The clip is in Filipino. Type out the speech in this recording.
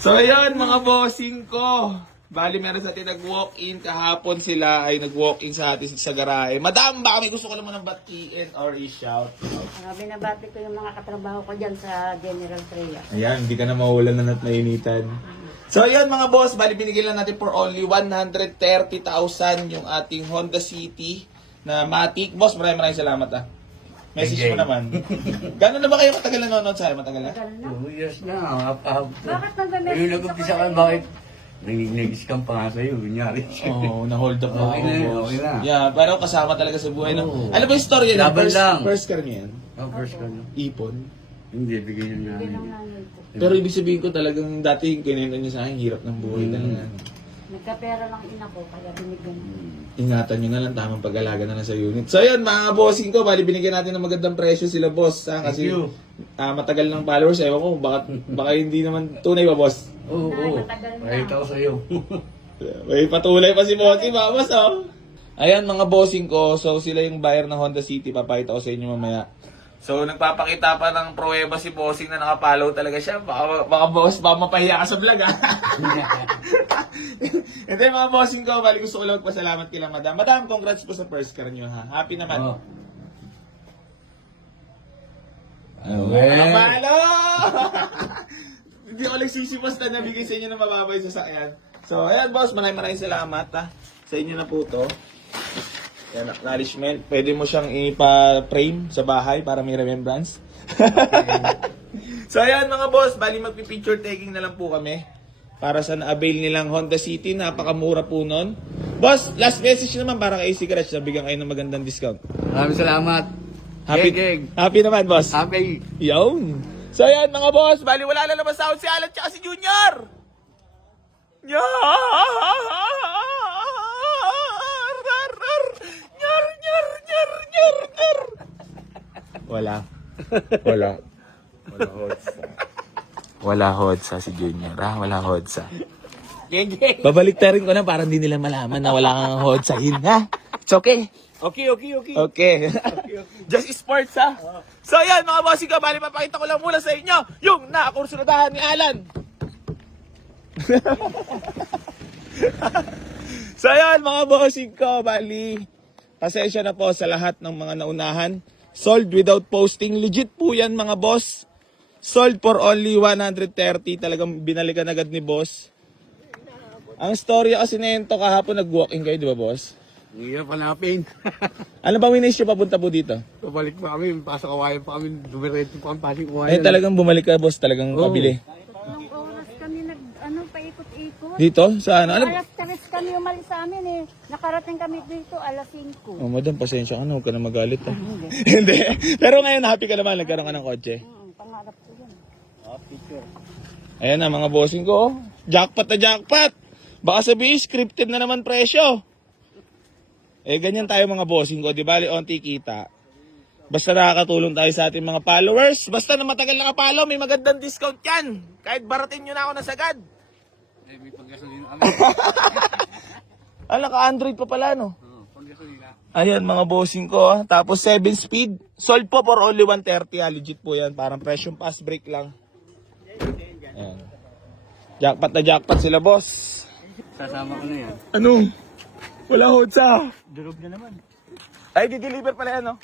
So ayun mga bossing ko. Bali meron sa atin nag-walk-in. Kahapon sila ay nag-walk-in sa atin sa garahe. Madam, baka may gusto ko lang mo ng batiin or i-shout. Binabati ko yung mga katrabaho ko dyan sa General Trias. Ayan, hindi ka na mawalan na at mainitan. So ayun mga boss, bali binigyan lang natin for only 130,000 yung ating Honda City na Matic. Boss, maraming salamat ah. Message mo naman. Gano'n na ba kayo katagal na nanonood sa akin? Matagal na? Tagal na. 2 years na. Bakit nag-message Yung nag-umpisa ka, bakit? Nag-scam pa nga sa'yo, kunyari. Oo, na-hold up na Okay ako, na yun, boss. okay na. Yeah, pero kasama talaga sa buhay. No? Oo. Ano ba yung story yan? Laban lang. First car niya yan? First ka na. Ipon? Hindi, bigyan niya Hindi lang namin. namin ko. Pero ibig sabihin ko talagang dati yung kinento niya sa akin, hirap ng buhay talaga. Nagkapera lang ina ko, kaya binigyan ko. Ingatan nyo na lang, tamang pag-alaga na lang sa unit. So yun, mga bossing ko, bali binigyan natin ng magandang presyo sila boss. Ha? Kasi Thank you. matagal ng followers, ewan ko, baka hindi naman tunay ba boss? Oo, oo. matagal na. Pakita ko sa'yo. May patulay pa si bossing, mga boss oh. Ayan mga bossing ko, so sila yung buyer ng Honda City, papakita ko sa inyo mamaya. So nagpapakita pa ng pruweba si bossing na nakapollow talaga siya. Baka boss, baka mapahiya ka sa vlog ha. Ito yung mga bossing ko, bali gusto ko lang magpasalamat kila madam. Madam, congrats po sa first car nyo ha. Happy naman. Oo. Nakapalo! Hindi ko nagsisipos na nabigay sa inyo ng mababay sa sakyan. So ayan boss, maraming salamat ha. Sa inyo na po to. Yan, acknowledgement. Pwede mo siyang ipa-frame sa bahay para may remembrance. So ayan mga boss, bali magpi-picture taking na lang po kami para sa na-avail nilang Honda City. Napakamura po nun. Boss, last message naman para kay AC Garage. Nabigyan kayo ng magandang discount. Maraming salamat. Happy, Geng, geng. happy naman boss. Happy. Yun. So ayan mga boss, bali wala na naman sound si Alan tsaka si Junior. Wala. Wala. Wala hodsa. Wala hodsa si Junior. Wala hodsa. Geng. Babalik ta rin ko na para hindi nila malaman na wala kang hodsahin, ha? It's okay. Okay. Okay. Just sports, ha? So, yan, mga bossing ko, bali papakita ko lang muna sa inyo yung nakakursuladahan ni Alan. So, yan, mga bossing ko, bali, pasensya na po sa lahat ng mga naunahan. Sold without posting. Legit po yan, mga boss. Sold for only 130. Talagang binalikan agad ni boss. Ang storya kasi nito kahapon nag-walk-in kayo, di ba, boss? Hindi na panapin. Ano ba winis nyo papunta po dito? Pabalik pa kami, pasok kawayan pa kami, dumiretso pa kami, pasok kawayan. Eh, talagang bumalik ka, boss. Talagang Oo. pabili. Anong oras kami paikot-ikot? Dito? Saan? Ano? Alas 3 kami umalis sa amin eh. Nakarating kami dito alas 5. Oh, madam, pasensya ka na. Huwag ka na magalit, ha? Hindi. Pero ngayon, happy ka naman. Nagkaroon ka ng kotse. Pangarap ko yun. Ayan na, mga bossing ko. Oh. Jackpot na jackpot. Baka sabihin, scripted na naman presyo. Eh, ganyan tayo mga bossing ko. Di bali, onti kita. Basta nakakatulong tayo sa ating mga followers. Basta na matagal nakapalo, may magandang discount yan. Kahit baratin nyo na ako na sagad. Eh, may paggasolina kami. Alam ka, Android pa pala, no? Oo, paggasolina. Ayan, mga bossing ko. Tapos 7 speed. Sold po for only 130. Legit po yan. Parang presyong fast break lang. Ayan. Jackpot na jackpot sila, boss. Sasama ko na yan. Ano? Wala hodsa. Durog na naman. Ay, di-deliver pala yan, no?